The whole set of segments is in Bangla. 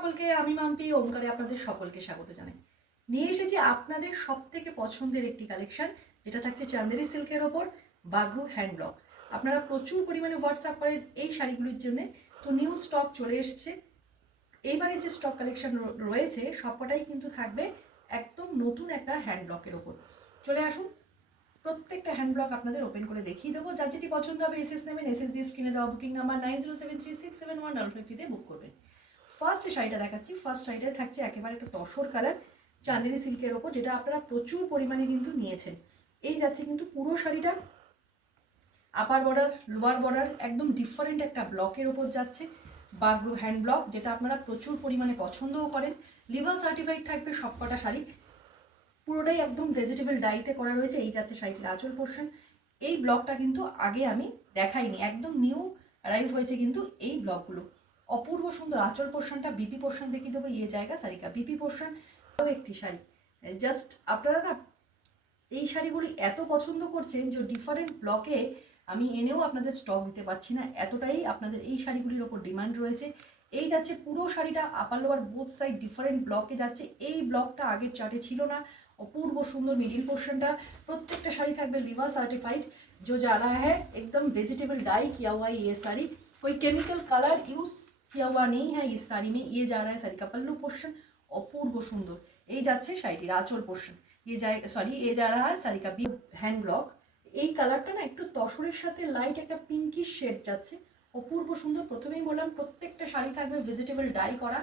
সকলকে, আমি মাম্পি ওমকারে আপনাদের সকলকে স্বাগত জানাই। নিয়ে এসেছি আপনাদের সবথেকে পছন্দের একটি কালেকশন, যেটা থাকছে চান্দেরি সিল্কের ওপর বাগরু হ্যান্ড ব্লক। আপনারা প্রচুর পরিমাণে হোয়াটসঅ্যাপ করেন এই শাড়িগুলির জন্য, তো নিউ স্টক চলে এসছে। এইবারে যে স্টক কালেকশন রয়েছে সবকটাই কিন্তু থাকবে একদম নতুন একটা হ্যান্ড ব্লকের ওপর। চলে আসুন, প্রত্যেকটা হ্যান্ড ব্লক আপনাদের ওপেন করে দেখিয়ে দেবো। যার যেটি পছন্দ হবে এসএস নেবেন, এসএস দিয়ে স্ক্রিনে দেওয়া বুকিং নাম্বার 9073671550 বুক করবেন। ফার্স্ট শাড়িটা দেখাচ্ছি। ফার্স্ট শাড়িটা থাকছে একেবারে একটা তসর কালার চাঁদেরি সিল্কের ওপর, যেটা আপনারা প্রচুর পরিমাণে কিন্তু নিয়েছেন। এই যাচ্ছে কিন্তু পুরো শাড়িটা আপার বর্ডার লোয়ার বর্ডার একদম ডিফারেন্ট একটা ব্লকের ওপর যাচ্ছে বাগরু হ্যান্ড ব্লক, যেটা আপনারা প্রচুর পরিমাণে পছন্দও করেন। লিভার সার্টিফাইড থাকবে সবকটা শাড়ি, পুরোটাই একদম ভেজিটেবল ডাইতে করা রয়েছে। এই যাচ্ছে শাড়িটির আঁচল পোর্শন। এই ব্লকটা কিন্তু আগে আমি দেখাইনি, একদম নিউ অ্যারাইভ হয়েছে কিন্তু এই ব্লকগুলো। অপূর্ব সুন্দর আঁচল পোর্শনটা, বিপি পোর্শন দেখিয়ে দেবো। ইয়ে জায়গা সারিকা বিপি পোর্শন একটি শাড়ি। জাস্ট আপনারা না এই শাড়িগুলি এত পছন্দ করছেন যে ডিফারেন্ট ব্লকে আমি এনেও আপনাদের স্টক দিতে পারছি না, এতটাই আপনাদের এই শাড়িগুলির ওপর ডিমান্ড রয়েছে। এই যাচ্ছে পুরো শাড়িটা upper lower both side different ব্লকে যাচ্ছে। এই ব্লকটা আগের চার্টে ছিল না। অপূর্ব সুন্দর মিডিল পোर्शन প্রত্যেকটা শাড়ি থাকবে लिवा सर्टिफाइड। जो जा रहा है एकदम वेजिटेबल डाई किया हुआ है ये साड़ी, कोई केमिकल कलर यूज किया हुआ नहीं है इस साड़ी में। ये जा रहा है साड़ी का पल्लू पोर्शन, অপূর্ব সুন্দর। এই যাচ্ছে শাড়িটির আঁচল পোর্শন। ये जाए सॉरी ये जा रहा है साड़ी का बी हैंड ब्लॉक। এই কালারটা না একটু তসরের সাথে লাইট একটা পিঙ্কিশ শেড যাচ্ছে, অপূর্ব সুন্দর। প্রথমেই বললাম প্রত্যেকটা শাড়ি থাকবে ভেজিটেবল ডাই করা,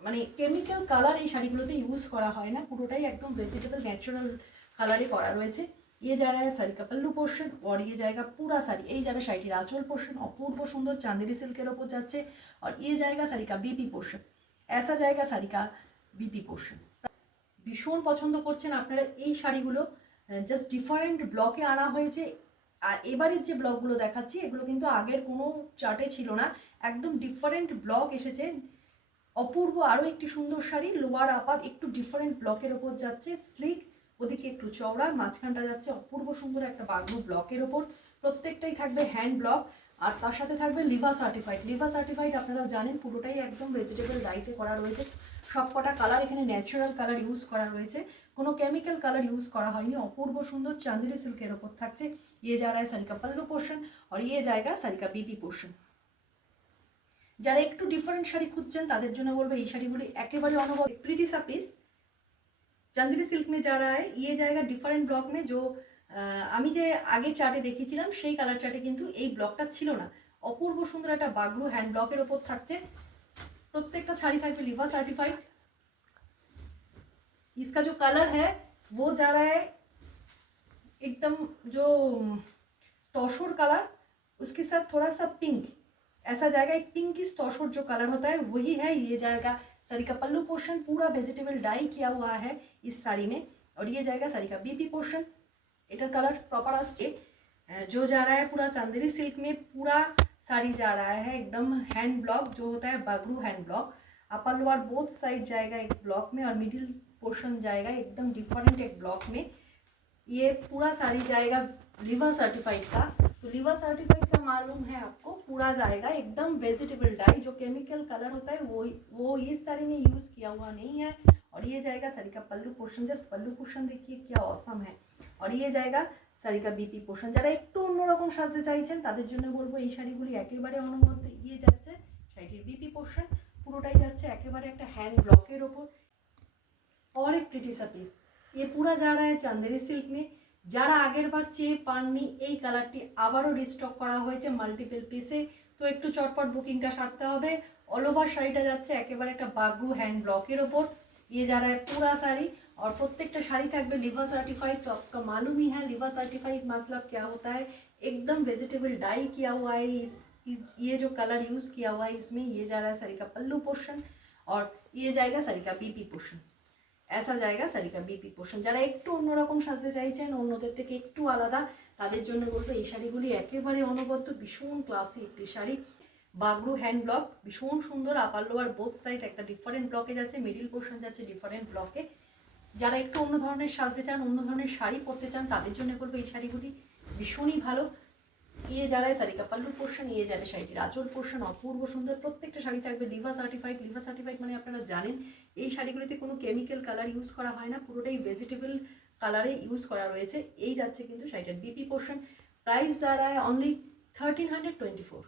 মানে কেমিক্যাল কালার এই শাড়িগুলোতে ইউজ করা হয় না, পুরোটাই একদম ভেজিটেবল ন্যাচারাল কালারে করা রয়েছে। ये जा रहा है साड़ी का पल्लू पोर्शन और ये जाएगा पूरा साड़ी। এই যাবে শাড়িটির আঁচল পোর্শন, অপূর্ব সুন্দর চাঁদেরি সিল্কের ওপর যাচ্ছে। और ये जाएगा साड़ी का बीपी पोर्शन, ऐसा जाएगा साड़ी का बीपी पोर्शन। ভীষণ পছন্দ করছেন আপনারা এই শাড়িগুলো, জাস্ট ডিফারেন্ট ব্লকে আনা হয়েছে। আর এবারের যে ব্লকগুলো দেখাচ্ছি এগুলো কিন্তু আগের কোনো চার্টে ছিল না, একদম ডিফারেন্ট ব্লক এসেছে। অপূর্ব আরও একটি সুন্দর শাড়ি, লোয়ার আপার একটু ডিফারেন্ট ব্লকের ওপর যাচ্ছে, স্লিক ওদিকে একটু চওড়া, মাঝখানটা যাচ্ছে অপূর্ব সুন্দর একটা বাগরু ব্লকের ওপর। প্রত্যেকটাই থাকবে হ্যান্ড ব্লক আর তার সাথে থাকবে লিভা সার্টিফাইড। লিভা সার্টিফাইড আপনারা জানেন পুরোটাই একদম ভেজিটেবল ডাইতে করা রয়েছে। সবকটা কালার এখানে ন্যাচারাল কালার ইউজ করা রয়েছে, কোনো কেমিক্যাল কালার ইউজ করা হয়নি। অপূর্ব সুন্দর চাঁদেরি সিল্কের ওপর থাকছে। ইয়ে যা রা সারি কা পল্লু পোর্শন আর ইয়ে জায়গা সারি কা বিপি পোর্শন। যারা একটু ডিফারেন্ট শাড়ি খুঁজছেন তাদের জন্য বলবো এই শাড়িগুলি একেবারে অনবদ্য। प्रीटी सा पीस চান্দেরি সিল্ক में जा रहा है, ये जाएगा डिफारेंट ब्लॉक में। जो আমি যে আগে চার্টে দেখিয়েছিলাম সেই কালার চার্টে কিন্তু এই ব্লকটা ছিল না। অপূর্ব সুন্দর একটা বাগরু হ্যান্ড ব্লকের ওপর থাকছে। প্রত্যেকটা শাড়ি থাকবে লিভা সার্টিফাইড। इसका जो कलर है वो जा रहा है एकदम जो तोशर कलर, उसके साथ थोड़ा सा पिंक, ऐसा जाएगा एक पिंकिश तोशर जो कलर होता है वही है। ये जाएगा साड़ी का पल्लू पोर्शन, पूरा वेजिटेबल डाई किया हुआ है इस साड़ी में। और ये जाएगा साड़ी का बीपी पोर्शन, इटर कलर प्रॉपर आस्टे। जो जा रहा है पूरा चांदेरी सिल्क में पूरा साड़ी जा रहा है एकदम हैंड ब्लॉक, जो होता है Bagru hand block. Upper lower both side जाएगा एक ब्लॉक में और मिडिल पोर्शन जाएगा एकदम डिफरेंट एक ब्लॉक में। ये पूरा साड़ी जाएगा लिवर सर्टिफाइड का। तो लिवर सर्टिफाइड का मालूम है आपको, पूरा जाएगा एकदम वेजिटेबल डाई। जो केमिकल कलर होता है वो इस साड़ी में यूज़ किया हुआ नहीं है। और ये जाएगा साड़ी का पल्लू पोर्शन, जस्ट पल्लू पोर्शन देखिए क्या औसम है। और ये जाएगा শাড়ি কা বিপি পোর্শন। যারা একটু অন্যরকম সাজতে চাইছেন তাদের জন্য বলবো এই শাড়িগুলি একেবারে অনবদ্য। ইয়ে যাচ্ছে শাড়িটির বিপি পোর্শন, পুরোটাই যাচ্ছে একেবারে একটা হ্যান্ড ব্লকের ওপর। और एक प्रीटी सा पीस, ये पूरा जा रहा है चांदेरी सिल्क में। যারা আগের বার চেয়ে পাননি এই কালারটি আবারও রিস্টক করা হয়েছে মাল্টিপল পিসে, তো একটু চটপট বুকিংটা সারতে হবে। অল ওভার শাড়িটা যাচ্ছে একেবারে একটা বাগরু হ্যান্ড ব্লকের ওপর। ये जा रहा है पूरा साड़ी और प्रत्येकटा शाड़ी থাকবে लिवर सर्टिफाइड। तो आपका मालूम ही है लिवर सर्टिफाइड मतलब क्या होता है, एकदम वेजिटेबल डाई किया हुआ है। ये जो कलर यूज़ किया हुआ है इसमें। ये जा रहा है साड़ी का पल्लू पोर्शन और ये जाएगा साड़ी का बीपी पोर्शन, ऐसा जाएगा साड़ी का बीपी पोर्शन। যারা একটু অন্যরকম সাজতে চাইছেন, অন্যদের থেকে একটু আলাদা, তাদের জন্য বলবো এই শাড়িগুলি একেবারে অনবদ্য, ভীষণ ক্লাসি একটি শাড়ি। বাগরু হ্যান্ড ব্লক ভীষণ সুন্দর, আপার লোয়ার বোথ সাইড একটা ডিফারেন্ট ব্লকে যাচ্ছে, মিডিল পোর্শন যাচ্ছে ডিফারেন্ট ব্লকে। যারা একটু অন্য ধরনের সাজতে চান, অন্য ধরনের শাড়ি পরতে চান, তাদের জন্য বলবো এই শাড়িগুলি ভীষণই ভালো। ইয়ে যারা শাড়ি কা পাল্লু পোর্শন, ইয়ে যাবে শাড়িটির আঁচল পোর্শন, অপূর্ব সুন্দর। প্রত্যেকটা শাড়ি থাকবে লিভা সার্টিফাইড। লিভা সার্টিফাইড মানে আপনারা জানেন এই শাড়িগুলিতে কোনো কেমিক্যাল কালার ইউজ করা হয় না, পুরোটাই ভেজিটেবল কালারে ইউজ করা রয়েছে। এই যাচ্ছে কিন্তু শাড়িটার বিপি পোর্শন। প্রাইস যারা অনলি 1324।